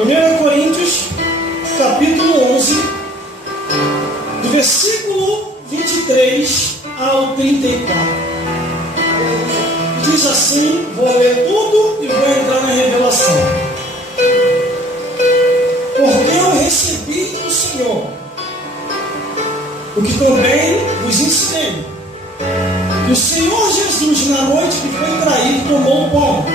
1 Coríntios, capítulo 11, do versículo 23 ao 34. Diz assim, vou ler tudo e vou entrar na revelação. Porque eu recebi do Senhor o que também vos ensinei, que o Senhor Jesus, na noite que foi traído, tomou o pão,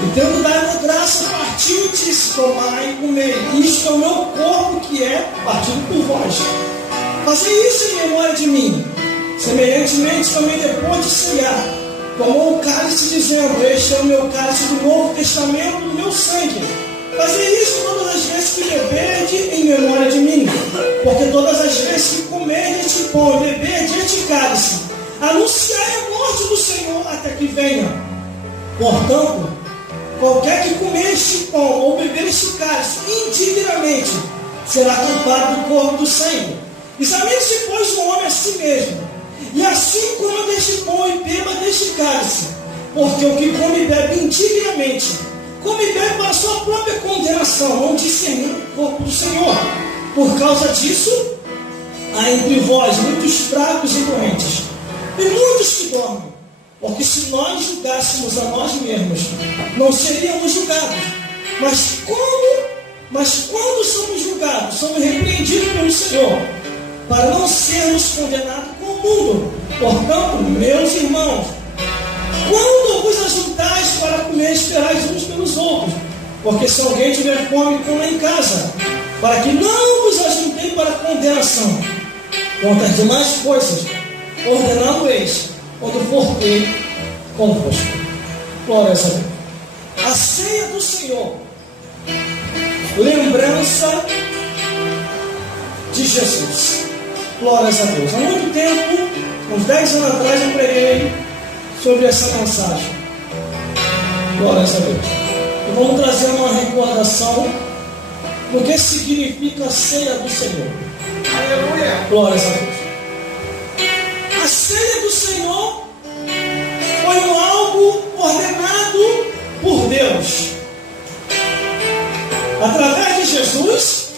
e tendo dado graça, partiu e disse: tomai e comei, isto é o meu corpo que é partido por vós. Fazei isso em memória de mim. Semelhantemente, também depois de ceiar, tomou o cálice, dizendo: este é o meu cálice do Novo Testamento, do meu sangue. Fazei isso todas as vezes que beberdes em memória de mim. Porque todas as vezes que comerdes este pão e beberdes este cálice, anunciai a morte do Senhor até que venha. Portanto, qualquer que comer este pão ou beber este cálice indignamente será culpado do corpo do Senhor. Examine-se, pois, o homem a si mesmo, e assim coma deste pão e beba deste cálice. Porque o que come e bebe indignamente, come e bebe para a sua própria condenação, não discernindo o corpo do Senhor. Por causa disso, há entre vós muitos fracos e doentes, e muitos que dormem. Porque se nós julgássemos a nós mesmos, não seríamos julgados. Mas quando somos julgados, somos repreendidos pelo Senhor, para não sermos condenados com o mundo. Portanto, meus irmãos, quando vos ajuntais para comer, esperais uns pelos outros. Porque se alguém tiver fome, coma em casa, para que não vos ajuntem para condenação. Quanto às demais coisas, ordenando-eis quando for ter convosco. Glória a Deus. A ceia do Senhor, lembrança de Jesus. Glória a Deus. Há muito tempo, uns 10 anos atrás, eu preguei sobre essa mensagem. Glória a Deus. E vamos trazer uma recordação do que significa a ceia do Senhor. Aleluia. Glória a Deus. A ceia do Senhor foi algo ordenado por Deus através de Jesus,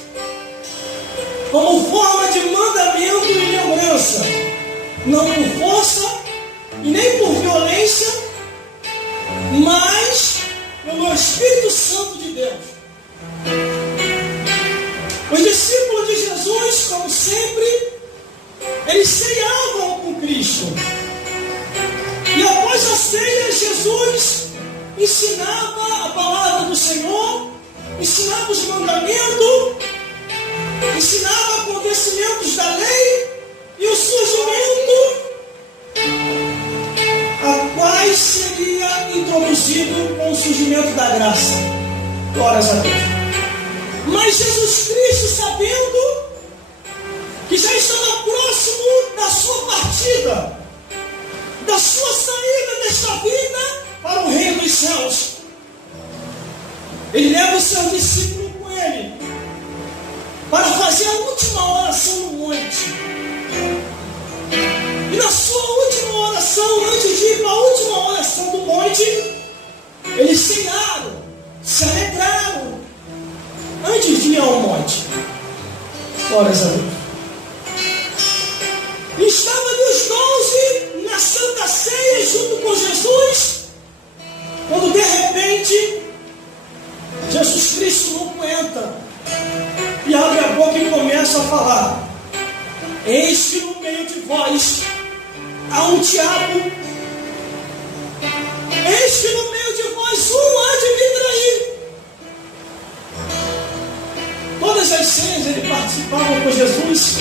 como forma de mandamento e lembrança, não por força e nem por violência, mas pelo Espírito Santo de Deus. Os discípulos de Jesus, como sempre, eles ceiavam com Cristo. E após a ceia, Jesus ensinava a palavra do Senhor, ensinava os mandamentos, ensinava acontecimentos da lei e o surgimento a quais seria introduzido com o surgimento da graça. Glórias a Deus. Mas Jesus Cristo, sabendo que já estava próximo da sua partida, da sua saída desta vida para o reino dos céus, ele leva os seus discípulos com ele para fazer a última oração no monte. E na sua última oração, antes de ir para a última oração do monte, eles cearam, se alegraram antes de ir ao monte. Glórias a Deus. E estavam ali os 12 na Santa Ceia junto com Jesus, quando de repente Jesus Cristo não aguenta e abre a boca e começa a falar: eis que no meio de vós há um diabo, eis que no meio de vós há de me trair. Todas as ceias ele participava com Jesus,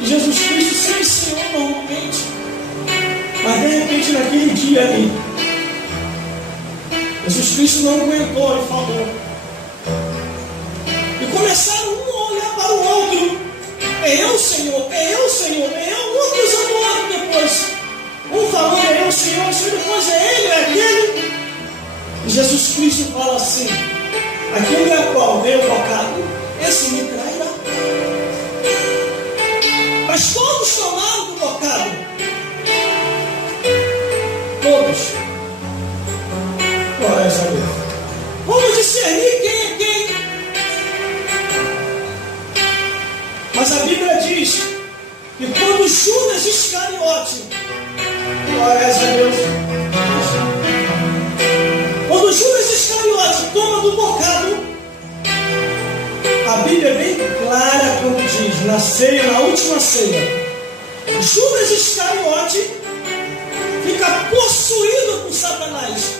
e Jesus Cristo sempre ceou normalmente, mas de repente naquele dia ali, Jesus Cristo não aguentou e falou. E começaram um a olhar para o outro: é eu, Senhor, é eu, Senhor, é eu. Um acusando o outro depois. Um falando: é eu, Senhor, depois é ele, é aquele. E Jesus Cristo fala assim: aquele a qual veio tocado, esse me trairá. Mas todos tomaram do bocado. Todos. Glória a Deus. Como discernir Bíblia é bem clara quando diz, na ceia, na última ceia, Judas Iscariote fica possuído por Satanás.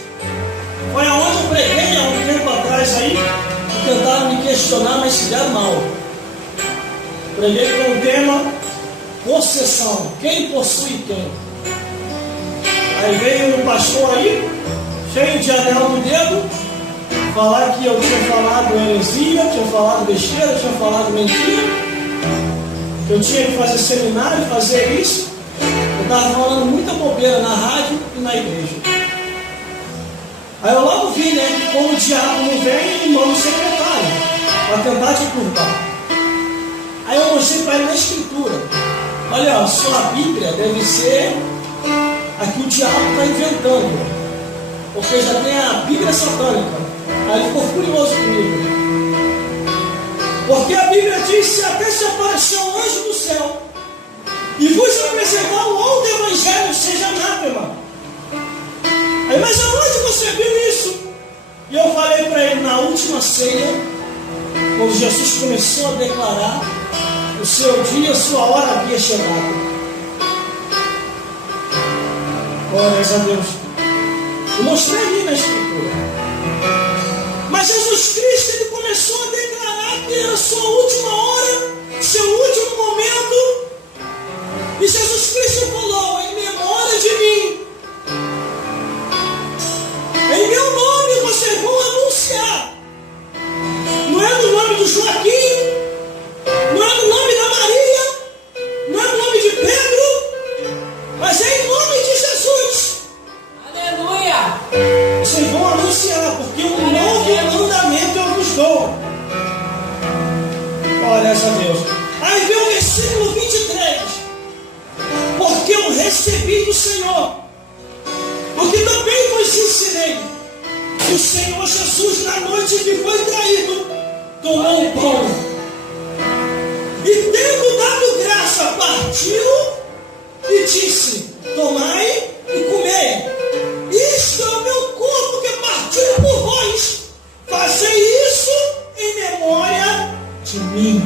Foi aonde eu preguei há um tempo atrás aí, que tentaram me questionar, mas se deram mal. Preguei com o tema possessão, quem possui quem. Aí veio um pastor aí, cheio de anel no dedo, falar que eu tinha falado heresia, tinha falado besteira, tinha falado mentira, que eu tinha que fazer seminário, fazer isso. Eu estava falando muita bobeira na rádio e na igreja. Aí eu logo vi, né, que como o diabo não vem, ele manda o secretário para tentar te culpar. Aí eu mostrei para ele na escritura. Olha, sua Bíblia deve ser a que o diabo está inventando, porque já tem a Bíblia satânica. Aí ele ficou furioso comigo. Porque a Bíblia diz: se até se aparecer um anjo do céu e vos apresentar um outro evangelho, seja anátema. Aí, mas aonde você viu isso? E eu falei para ele na última ceia, quando Jesus começou a declarar: o seu dia, a sua hora havia chegado. Glórias a Deus. Eu mostrei ali na escritura. Mas Jesus Cristo, ele começou a declarar que era a sua última hora, seu último momento. E Jesus Cristo falou: em memória de mim, em meu nome vocês vão anunciar. Não é no nome do Joaquim, não é no nome da Maria, não é no nome de Pedro, mas é em nome de Jesus. Aleluia! Vocês vão anunciar, porque um novo mandamento eu vos dou. Glórias a Deus. Aí vem o versículo 23. Porque eu recebi do Senhor, porque também vos ensinei, que o Senhor Jesus, na noite que foi traído, tomou o pão e, tendo dado graça, partiu e disse: tomai e comei. Isto é o meu corpo que partiu por vós. Fazei isso em memória de mim.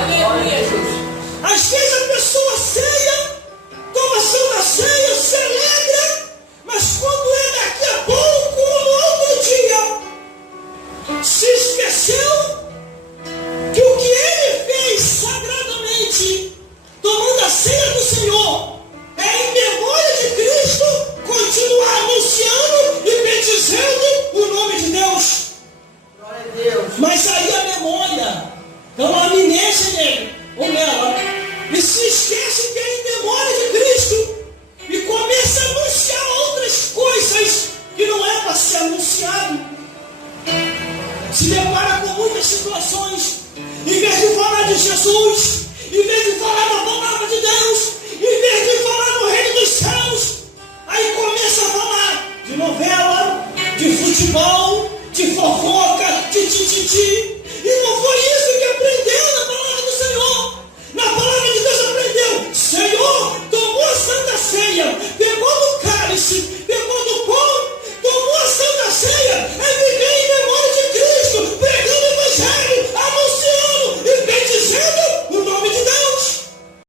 Aleluia, Jesus. Às vezes a pessoa ceia, toma Santa Ceia, se alegra, mas quando é daqui a pouco ou no outro dia, se esqueceu que o que ele fez sagradamente, tomando a ceia do Senhor, é em memória de Cristo, continuar anunciando e bendizendo o nome de Deus. Glória a Deus. Mas aí a memória, dá uma amnésia nele, ou nela, e se esquece que é em memória de Cristo, e começa a anunciar outras coisas que não é para ser anunciado. Se depara com muitas situações, em vez de falar de Jesus, em vez de falar da palavra de Deus, em vez de falar do reino dos céus, aí começa a falar de novela, de futebol, de fofoca, de tititi.